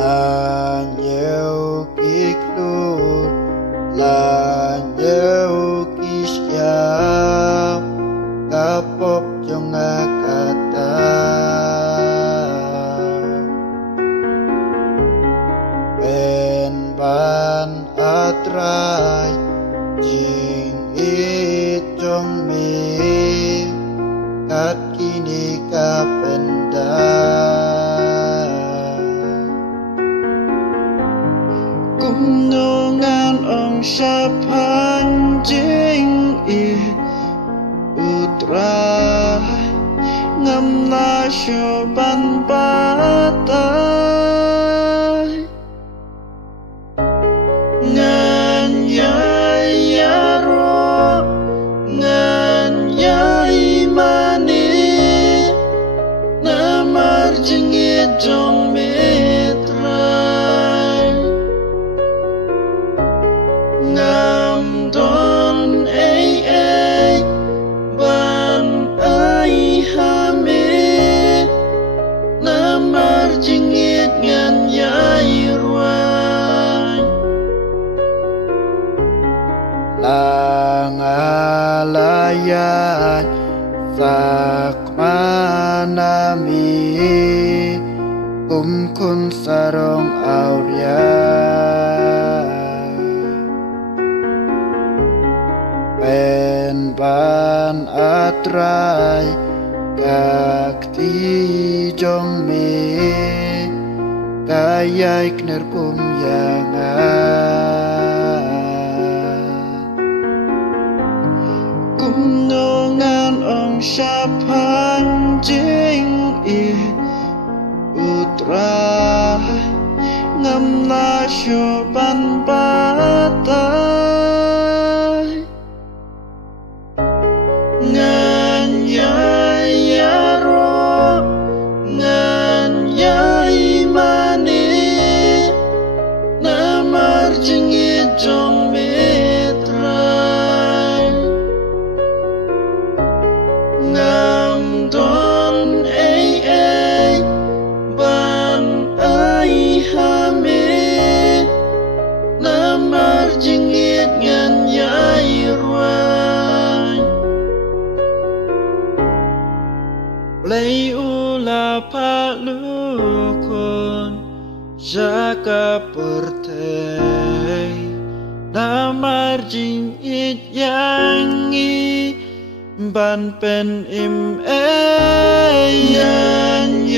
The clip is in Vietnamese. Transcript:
là nhiều ký lụt là nhiều ký xa cả bóp trong kata bên ban atrai jing it trong mi kat kini kapenda ngan ông sapan jing i utrai ngam la shoban batai ngan yai yaro ngan yai mani namar jing i jong mi ngam don ai ai ban ai hame namar jingit ngan yai ruan langalayan sak manami kun sarong auria pen ban atrai kak ti jong me kayai kner kum yanga kum nongan ong sapan jing i utrai ngam la shoban batai ngan yai yaro ngan yai mani namar jingit jong metrai ngam don ai ai ban ai hame namar jingit ngan yai ruan Play ula palukun Jaka pertei Namar jing it yangi Ban pen im yan